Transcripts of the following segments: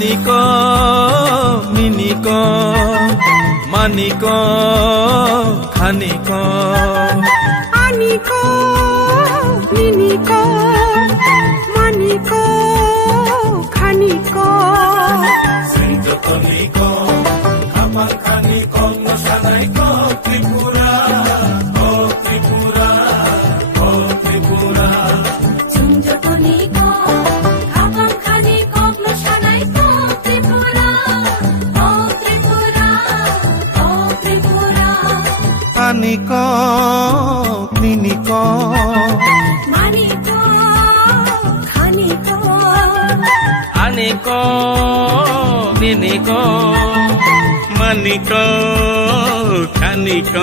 মানিক মিনিক মানিক খানিক আনিক মিনিক মানিক খানিক সিন্ধকনিক খাপাং খানিক নশানাইক ত্রিপুরা ও ত্রিপুরা ও ত্রিপুরা সিন্ধকনিক খাপাং খানিক নশানাইক ত্রিপুরা ও ত্রিপুরা ও ত্রিপুরা আনিক ক্লিনিক মানিক খানিক আনিক ক্লিনিক মানিক খানিক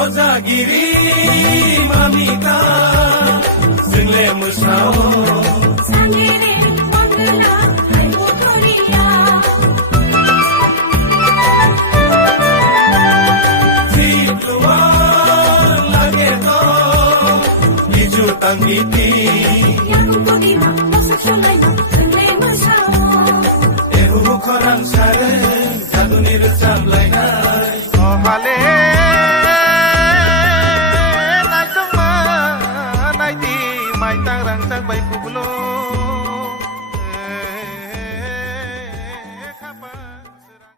Ozagiri mamika single musao sangere mangala hai motoriya situwa lage to iju tangiti yang kodima masakshonai single musao ehu khorang sare jadunir chamlai nai ohale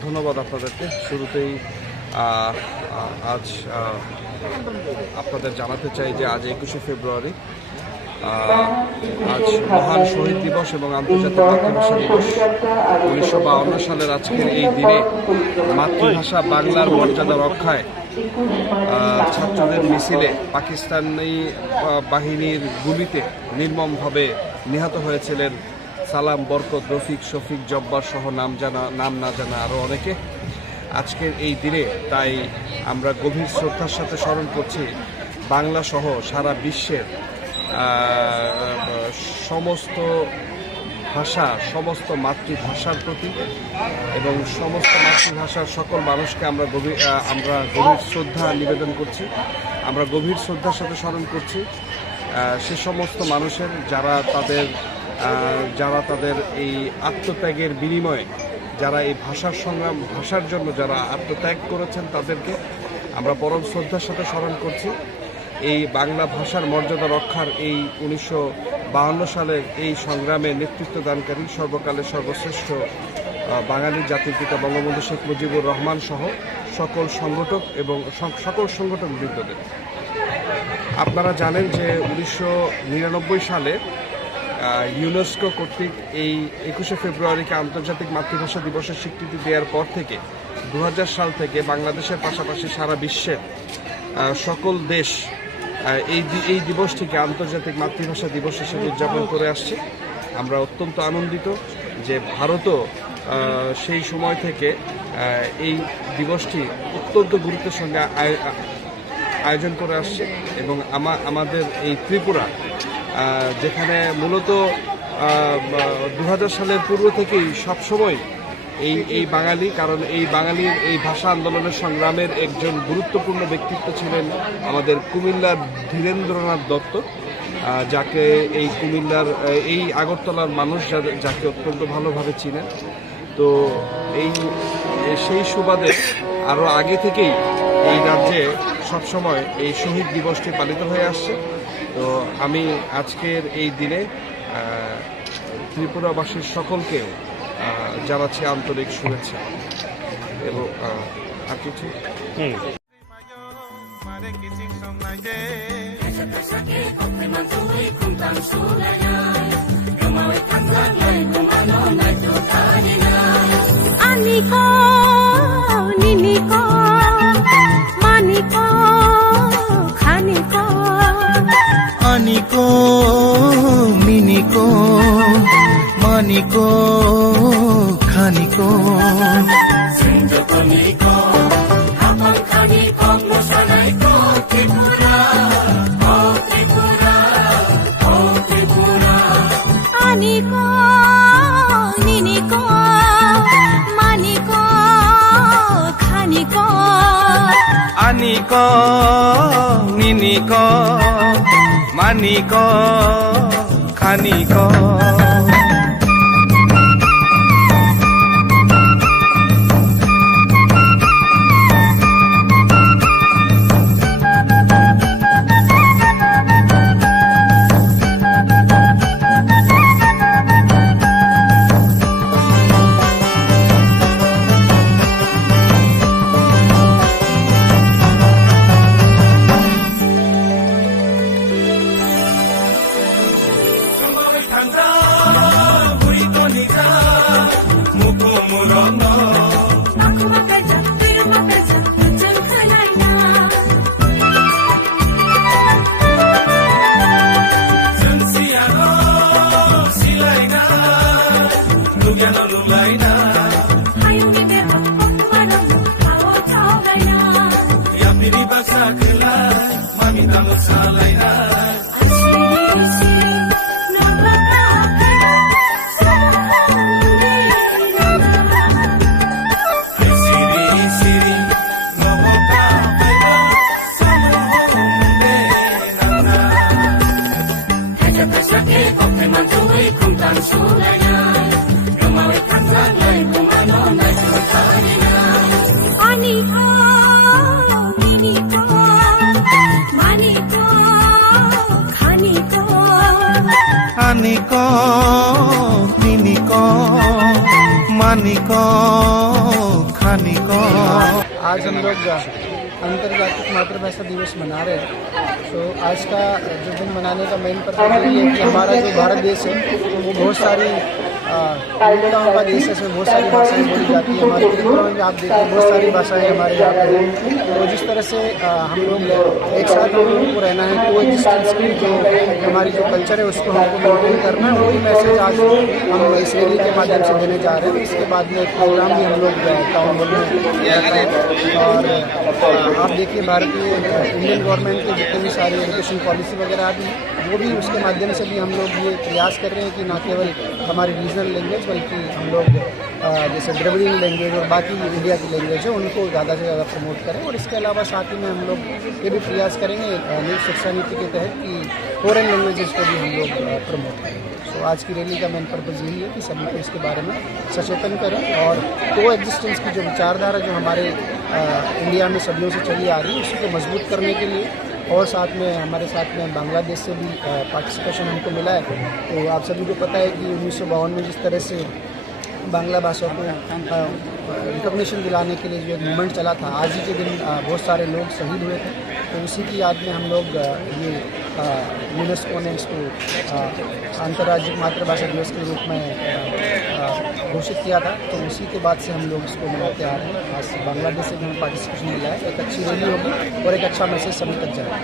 ধন্যবাদ আপনাদেরকে। শুরুতেই আজ আপনাদের জানাতে চাই যে আজ 21শে ফেব্রুয়ারি, আজ মহান শহীদ দিবস এবং আন্তর্জাতিক মাতৃভাষা দিবস। 1952 সালের আজকের এই দিনে মাতৃভাষা বাংলার মর্যাদা রক্ষায় ছাত্রদের মিছিলে পাকিস্তানি বাহিনীর গুলিতে নির্মমভাবে নিহত হয়েছিলেন সালাম, বরকত, রফিক, শফিক, জব্বার সহ নাম না জানা আরও অনেকে। আজকের এই দিনে তাই আমরা গভীর শ্রদ্ধার সাথে স্মরণ করছি বাংলা সহ সারা বিশ্বের সমস্ত ভাষা, সমস্ত মাতৃভাষার প্রতি এবং সমস্ত মাতৃভাষার সকল মানুষকে আমরা গভীর শ্রদ্ধা নিবেদন করছি। আমরা গভীর শ্রদ্ধার সাথে স্মরণ করছি সে সমস্ত মানুষের যারা তাদের এই আত্মত্যাগের বিনিময়ে যারা এই ভাষার জন্য যারা আত্মত্যাগ করেছেন তাদেরকে আমরা পরম শ্রদ্ধার সাথে স্মরণ করছি। এই বাংলা ভাষার মর্যাদা রক্ষার এই 1952 সালের এই সংগ্রামে নেতৃত্ব দানকারী সর্বকালের সর্বশ্রেষ্ঠ বাঙালি জাতির পিতা বঙ্গবন্ধু শেখ মুজিবুর রহমান সহ সকল সংগঠক এবং সকল সংগঠক বৃন্দদের। আপনারা জানেন যে 1999 সালে ইউনেস্কো কর্তৃক এই 21শে ফেব্রুয়ারিকে আন্তর্জাতিক মাতৃভাষা দিবসের স্বীকৃতি দেওয়ার পর থেকে 2000 সাল থেকে বাংলাদেশের পাশাপাশি সারা বিশ্বের সকল দেশ এই দিবসটিকে আন্তর্জাতিক মাতৃভাষা দিবস হিসেবে উদযাপন করে আসছে। আমরা অত্যন্ত আনন্দিত যে ভারতও সেই সময় থেকে এই দিবসটি অত্যন্ত গুরুত্বের সঙ্গে আয়োজন করে আসছে এবং আমাদের এই ত্রিপুরা যেখানে মূলত 2000 সালের পূর্ব থেকেই সবসময় এই বাঙালি, কারণ এই বাঙালির এই ভাষা আন্দোলনের সংগ্রামের একজন গুরুত্বপূর্ণ ব্যক্তিত্ব ছিলেন আমাদের কুমিল্লার ধীরেন্দ্রনাথ দত্ত, যাকে এই কুমিল্লার এই আগরতলার মানুষ যাকে অত্যন্ত ভালোভাবে চিনেন। তো সেই সুবাদে আরও আগে থেকেই এই রাজ্যে সবসময় এই শহীদ দিবসটি পালিত হয়ে আসছে। তো আমি আজকের এই দিনে ত্রিপুরাবাসীর সকলকেও জানাচ্ছি আন্তরিক শুভেচ্ছা এবং আর কিছু আনিক নিনিক মানিক খানিক Aniko, Niniko, Maniko, Khaniko. Aniko, Niniko, Maniko, Khaniko. Aniko, Niniko, Maniko, Khaniko. Aku makaja, biru makaja, ujung kalanya. Hayu kita pokok madam, kau tahu gaya. Asli si, nampak apa? Aniko, Niniko, Maniko, Khaniko. Aniko, Niniko, Maniko, Khaniko. आज हम लोग अंतर्जातीय मातृभाषा दिवस मना रहे हैं। तो आज का जो दिन मनाने का मेन पर्पज यही है कि हमारा जो भारत देश है वो बहुत सारी विविधताओं का देश है, इसमें बहुत सारी भाषाएं बोली जाती है। हमारे त्रिपुरा में भी आप देखिए बहुत सारी भाषाएं हमारे यहाँ पे हैं। तो जिस तरह से हम लोग एक साथ हम लोगों को रहना है, को एग्जिस्टेंस की जो हमारी जो कल्चर है उसको हमको मेंटेन करना है, वही मैसेज आज हम इस रैली के माध्यम से देने जा रहे हैं। इसके बाद में एक प्रोग्राम भी हम लोग टाउन हॉल में रखा है। और आप देखिए भारतीय इंडियन गवर्नमेंट के जितने भी सारी एजुकेशन पॉलिसी वगैरह आती है वो भी उसके माध्यम से भी हम लोग ये प्रयास कर रहे हैं कि न केवल हमारी रीजनल लैंग्वेज बल्कि हम लोग जैसे द्रविड़ियन लैंग्वेज और बाकी इंडिया की लैंग्वेज है उनको ज़्यादा से ज़्यादा प्रमोट करें। और इसके अलावा साथ ही में हम लोग ये भी प्रयास करेंगे नई शिक्षा नीति के तहत कि फॉरेन लैंग्वेजेस को भी हम लोग प्रमोट करेंगे। तो आज की रैली का मेन पर्पज़ यही है कि सभी को इसके बारे में सचेतन करें और को एग्जिस्टेंस की जो विचारधारा जो हमारे इंडिया में सदियों से चली आ रही है उसको मजबूत करने के लिए। और साथ में हमारे साथ में बांग्लादेश से भी पार्टिसिपेशन हमको मिला है। तो आप सभी को पता है कि 1952 में जिस तरह से बांग्ला भाषा को रिकॉग्निशन दिलाने के लिए जो एक मूवमेंट चला था, आज ही के दिन बहुत सारे लोग शहीद हुए थे। तो उसी की याद में हम लोग ये यूनेस्को ने इसको अंतर्राज्यिक मातृभाषा दिवस के रूप में घोषित किया था। तो उसी के बाद से हम लोग इसको मनाते आ रहे हैं। आज बांग्लादेश से भी हमें पार्टिसिपेशन मिला है। एक अच्छी रैली होगी और एक अच्छा मैसेज सभी तक जाएगा।